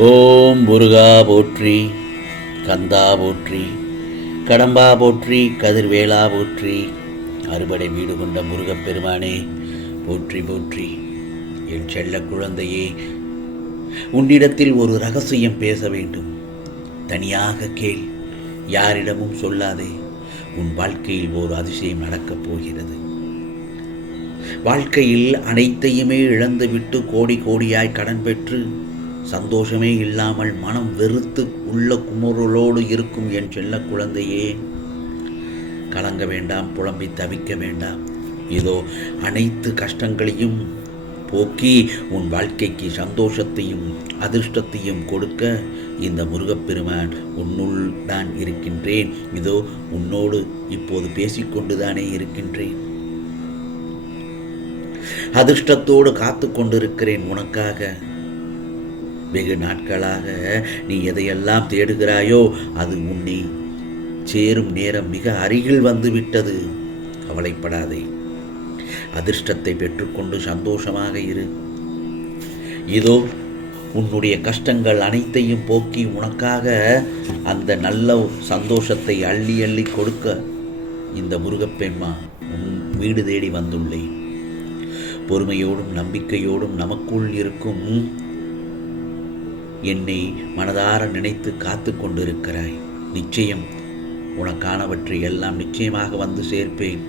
ஓம் முருகா போற்றி, கந்தா போற்றி, கடம்பா போற்றி, கதிர்வேலா போற்றி, அறுபடை வீடு கொண்ட முருகப்பெருமானே போற்றி போற்றி. என் செல்ல குழந்தையே, உன்னிடத்தில் ஒரு ரகசியம் பேச வேண்டும். தனியாக கேள், யாரிடமும் சொல்லாதே. உன் வாழ்க்கையில் ஒரு அதிசயம் நடக்கப் போகிறது. வாழ்க்கையில் அனைத்தையுமே இழந்துவிட்டு கோடி கோடியாய் கடன் பெற்று சந்தோஷமே இல்லாமல் மனம் வெறுத்து உள்ள குமுறலோடு இருக்கும் என் செல்ல குழந்தையே, கலங்க வேண்டாம், புலம்பி தவிக்க வேண்டாம். இதோ அனைத்து கஷ்டங்களையும் போக்கி உன் வாழ்க்கைக்கு சந்தோஷத்தையும் அதிர்ஷ்டத்தையும் கொடுக்க இந்த முருகப்பெருமான் உன்னுள் தான் இருக்கின்றேன். இதோ உன்னோடு இப்போது பேசிக்கொண்டுதானே இருக்கின்றேன். அதிர்ஷ்டத்தோடு காத்து கொண்டிருக்கிறேன் உனக்காக. வெகு நாட்களாக நீ எதையெல்லாம் தேடுகிறாயோ அது உன்னை சேரும் நேரம் மிக அருகில் வந்துவிட்டது. கவலைப்படாதே, அதிர்ஷ்டத்தை பெற்றுக்கொண்டு சந்தோஷமாக இரு. இதோ உன்னுடைய கஷ்டங்கள் அனைத்தையும் போக்கி உனக்காக அந்த நல்ல சந்தோஷத்தை அள்ளி அள்ளி கொடுக்க இந்த முருகப்பெருமா உன் வீடு தேடி வந்துள்ளேன். பொறுமையோடும் நம்பிக்கையோடும் நமக்குள் இருக்கும் என்னை மனதார நினைத்து காத்து கொண்டிருக்கிறாய். நிச்சயம் உனக்கானவற்றை எல்லாம் நிச்சயமாக வந்து சேர்ப்பேன்.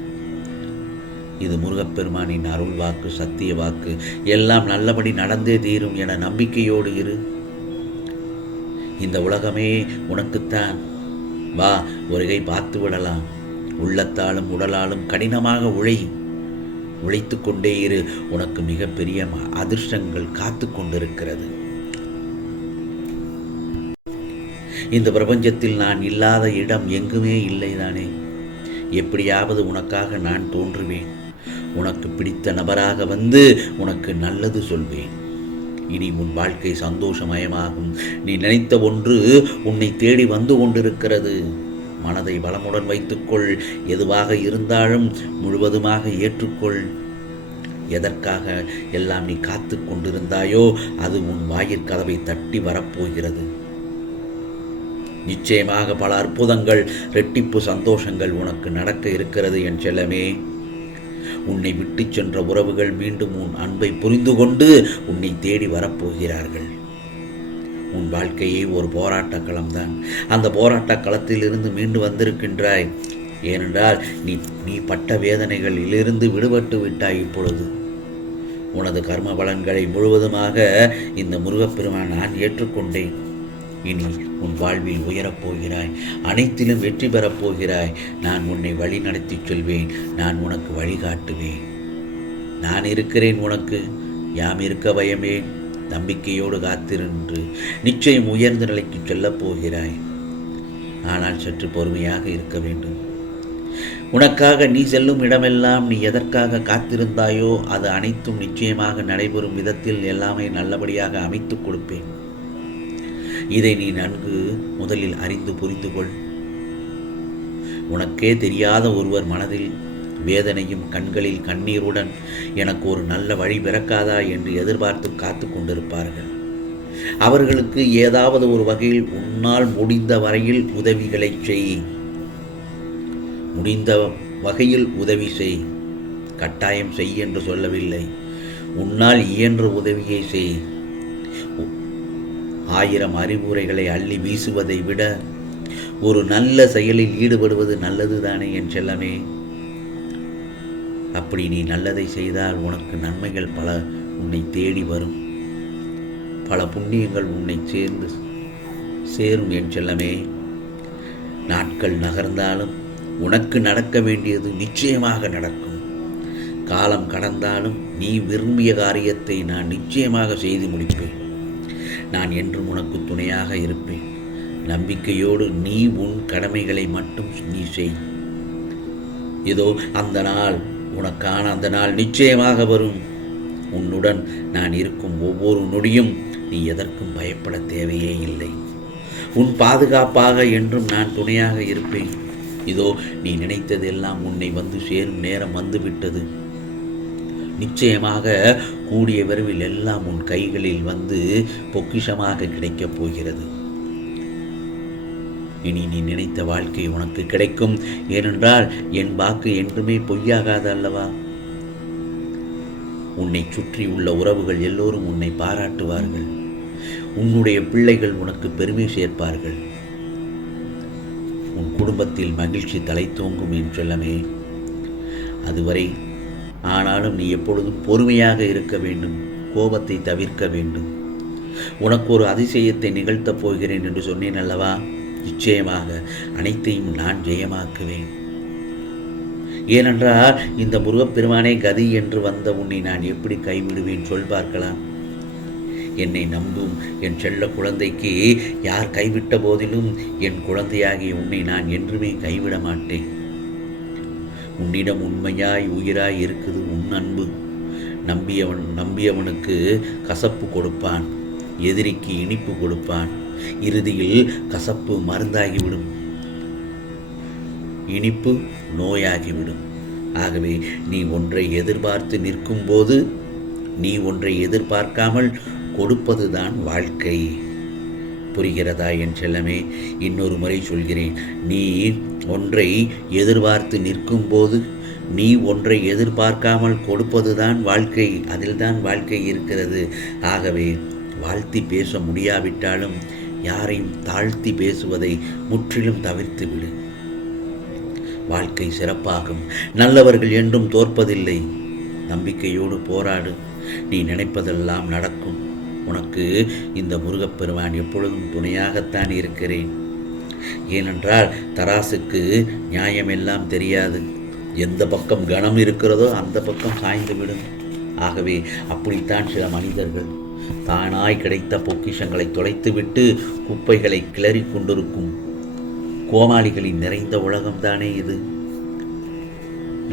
இது முருகப்பெருமானின் அருள் வாக்கு, சத்திய வாக்கு. எல்லாம் நல்லபடி நடந்தே தீரும் என நம்பிக்கையோடு இரு. இந்த உலகமே உனக்குத்தான். வா, ஒருகை பார்த்து விடலாம். உள்ளத்தாலும் உடலாலும் கடினமாக உழைத்து கொண்டே இரு. உனக்கு மிகப்பெரிய அதிர்ஷ்டங்கள் காத்து கொண்டிருக்கிறது. இந்த பிரபஞ்சத்தில் நான் இல்லாத இடம் எங்குமே இல்லைதானே. எப்படியாவது உனக்காக நான் தோன்றுவேன். உனக்கு பிடித்த நபராக வந்து உனக்கு நல்லது சொல்வேன். இனி உன் வாழ்க்கை சந்தோஷமயமாகும். நீ நினைத்த ஒன்று உன்னை தேடி வந்து கொண்டிருக்கிறது. மனதை வளமுடன் வைத்துக்கொள். எதுவாக இருந்தாலும் முழுவதுமாக ஏற்றுக்கொள். எதற்காக எல்லாம் நீ காத்து கொண்டிருந்தாயோ அது உன் வாயிற்கதவை தட்டி வரப்போகிறது. நிச்சயமாக பல அற்புதங்கள், இரட்டிப்பு சந்தோஷங்கள் உனக்கு நடக்க இருக்கிறது என் செல்லமே. உன்னை விட்டு சென்ற உறவுகள் மீண்டும் உன் அன்பை புரிந்து கொண்டு உன்னை தேடி வரப்போகிறார்கள். உன் வாழ்க்கையே ஒரு போராட்ட களம்தான். அந்த போராட்ட களத்திலிருந்து மீண்டு வந்திருக்கின்றாய். ஏனென்றால் நீ பட்ட வேதனைகளிலிருந்து விடுபட்டு விட்டாய். இப்பொழுது உனது கர்ம பலன்களை முழுவதுமாக இந்த முருகப்பெருமான் நான் ஏற்றுக்கொண்டேன். இனி உன் வாழ்வில் உயரப்போகிறாய். அனைத்திலும் வெற்றி பெறப் போகிறாய். நான் உன்னை வழி நடத்தி செல்வேன். நான் உனக்கு வழிகாட்டுவேன். நான் இருக்கிறேன் உனக்கு. யாம் இருக்க பயமே. நம்பிக்கையோடு காத்திருந்து நிச்சயம் உயர்ந்த நிலைக்கு செல்லப் போகிறாய். ஆனால் சற்று பொறுமையாக இருக்க வேண்டும். உனக்காக நீ செல்லும் இடமெல்லாம் நீ எதற்காக காத்திருந்தாயோ அது அனைத்தும் நிச்சயமாக நடைபெறும் விதத்தில் எல்லாமே நல்லபடியாக அமைத்துக் கொடுப்பேன். இதை நீ நன்கு முதலில் அறிந்து புரிந்து கொள். உனக்கே தெரியாத ஒருவர் மனதில் வேதனையும் கண்களில் கண்ணீருடன் எனக்கு ஒரு நல்ல வழி பிறக்காதா என்று எதிர்பார்த்து காத்து கொண்டிருப்பார்கள். அவர்களுக்கு ஏதாவது ஒரு வகையில் உன்னால் முடிந்த வரையில் உதவிகளை செய். முடிந்த வகையில் உதவி செய். கட்டாயம் செய் என்று சொல்லவில்லை. உன்னால் இயன்ற உதவியை செய். 1000 அறிவுரைகளை அள்ளி வீசுவதை விட ஒரு நல்ல செயலில் ஈடுபடுவது நல்லது தானே என் செல்லமே. அப்படி நீ நல்லதை செய்தால் உனக்கு நன்மைகள் பல உன்னை தேடி வரும். பல புண்ணியங்கள் உன்னை சேரும் என் செல்லமே. நாட்கள் நகர்ந்தாலும் உனக்கு நடக்க வேண்டியது நிச்சயமாக நடக்கும். காலம் கடந்தாலும் நீ விரும்பிய காரியத்தை நான் நிச்சயமாக செய்து முடிப்பேன். நான் என்றும் உனக்கு துணையாக இருப்பேன். நம்பிக்கையோடு நீ உன் கடமைகளை மட்டும் நீ செய். இதோ அந்த நாள், உனக்கான அந்த நாள் நிச்சயமாக வரும். உன்னுடன் நான் இருக்கும் ஒவ்வொரு நொடியும் நீ எதற்கும் பயப்பட தேவையே இல்லை. உன் பாதுகாப்பாக என்றும் நான் துணையாக இருப்பேன். இதோ நீ நினைத்ததெல்லாம் உன்னை வந்து சேரும் நேரம் வந்துவிட்டது. நிச்சயமாக கூடிய விரைவில் எல்லாம் உன் கைகளில் வந்து பொக்கிஷமாக கிடைக்கப் போகிறது. இனி நீ நினைத்த வாழ்க்கை உனக்கு கிடைக்கும். ஏனென்றால் என் வாக்கு என்றுமே பொய்யாகாது அல்லவா? உன்னை சுற்றி உள்ள உறவுகள் எல்லோரும் உன்னை பாராட்டுவார்கள். உன்னுடைய பிள்ளைகள் உனக்கு பெருமை சேர்ப்பார்கள். உன் குடும்பத்தில் மகிழ்ச்சி தலை தோங்கும் என் செல்லமே. அதுவரை ஆனாலும் நீ எப்பொழுதும் பொறுமையாக இருக்க வேண்டும், கோபத்தை தவிர்க்க வேண்டும். உனக்கு ஒரு அதிசயத்தை நிகழ்த்தப் போகிறேன் என்று சொன்னேன் அல்லவா? நிச்சயமாக அனைத்தையும் நான் ஜெயமாக்குவேன். ஏனென்றால் இந்த முருகப்பெருமானே கதி என்று வந்த உன்னை நான் எப்படி கைவிடுவேன் சொல் பார்க்கலாம். என்னை நம்பும் என் செல்ல குழந்தைக்கு யார் கைவிட்ட போதிலும் என் குழந்தையாகிய உன்னை நான் என்றுமே கைவிட மாட்டேன். உன்னிடம் உண்மையாய் உயிராய் இருக்குது உன் அன்பு. நம்பியவனுக்கு கசப்பு கொடுப்பான், எதிரிக்கு இனிப்பு கொடுப்பான். இறுதியில் கசப்பு மருந்தாகிவிடும், இனிப்பு நோயாகிவிடும். ஆகவே நீ ஒன்றை எதிர்பார்த்து நிற்கும் போது நீ ஒன்றை எதிர்பார்க்காமல் கொடுப்பதுதான் வாழ்க்கை. புரிகிறதா என் செல்லமே? இன்னொரு முறை சொல்கிறேன். நீ ஒன்றை எதிர்பார்த்து நிற்கும் போது நீ ஒன்றை எதிர்பார்க்காமல் கொடுப்பதுதான் வாழ்க்கை. அதில்தான் வாழ்க்கை இருக்கிறது. ஆகவே வாழ்த்தி பேச முடியாவிட்டாலும் யாரையும் தாழ்த்தி பேசுவதை முற்றிலும் தவிர்த்து விடு. வாழ்க்கை சிறப்பாகும். நல்லவர்கள் என்றும் தோற்பதில்லை. நம்பிக்கையோடு போராடு. நீ நினைப்பதெல்லாம் நடக்கும். உனக்கு இந்த முருகப்பெருமான் எப்பொழுதும் துணையாகத்தான் இருக்கிறேன். ஏனென்றால் தராசுக்கு நியாயமெல்லாம் தெரியாது. எந்த பக்கம் கனம் இருக்கிறதோ அந்த பக்கம் சாய்ந்துவிடும். ஆகவே அப்படித்தான் சில மனிதர்கள் தானாய் கிடைத்த பொக்கிஷங்களை தொலைத்துவிட்டு குப்பைகளை கிளறி கொண்டிருக்கும் கோமாளிகளின் நிறைந்த உலகம்தானே இது.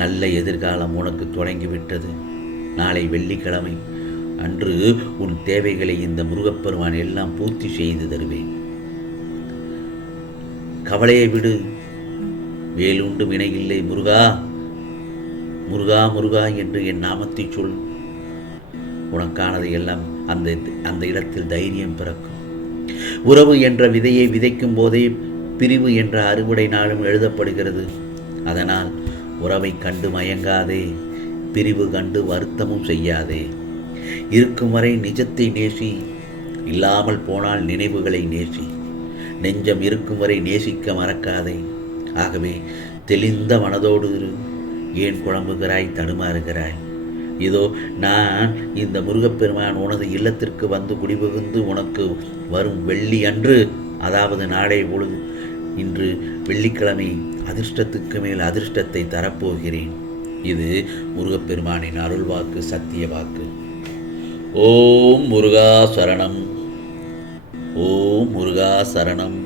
நல்ல எதிர்காலம் உனக்கு தொடங்கிவிட்டது. நாளை வெள்ளிக்கிழமை அன்று உன் தேவைகளை இந்த முருகப்பெருமான் எல்லாம் பூர்த்தி செய்து தருவேன். கவலையை விடு. வேலுண்டு வினையில்லை. முருகா முருகா முருகா என்று என் நாமத்தை சொல். உனக்கானது எல்லாம் அந்த இடத்தில் தைரியம் பிறக்கும். உறவு என்ற விதையை விதைக்கும் போதே பிரிவு என்ற அறுவடை நாளும் எழுதப்படுகிறது. அதனால் உறவை கண்டு மயங்காதே, பிரிவு கண்டு வருத்தமும் செய்யாதே. இருக்கும் வரை நிஜத்தை நேசி, இல்லாமல் போனால் நினைவுகளை நேசி. நெஞ்சம் இருக்கும் வரை நேசிக்க மறக்காதே. ஆகவே தெளிந்த மனதோடு இரு. ஏன் குழம்புகிறாய், தடுமாறுகிறாய்? இதோ நான் இந்த முருகப்பெருமான் உனது இல்லத்திற்கு வந்து குடிபுகுந்து உனக்கு வரும் வெள்ளி அன்று, அதாவது நாளை பொழுது, இன்று வெள்ளிக்கிழமை அதிர்ஷ்டத்துக்கு மேல் அதிர்ஷ்டத்தை தரப்போகிறேன். இது முருகப்பெருமானின் அருள்வாக்கு, சத்திய வாக்கு. ஓம் முருகா சரணம். ஓம் முருகா சரணம்.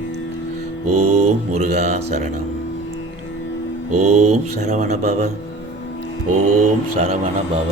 ஓம் முருகா சரணம். ஓம் சரவண பவ. ஓம் சரவண பவ.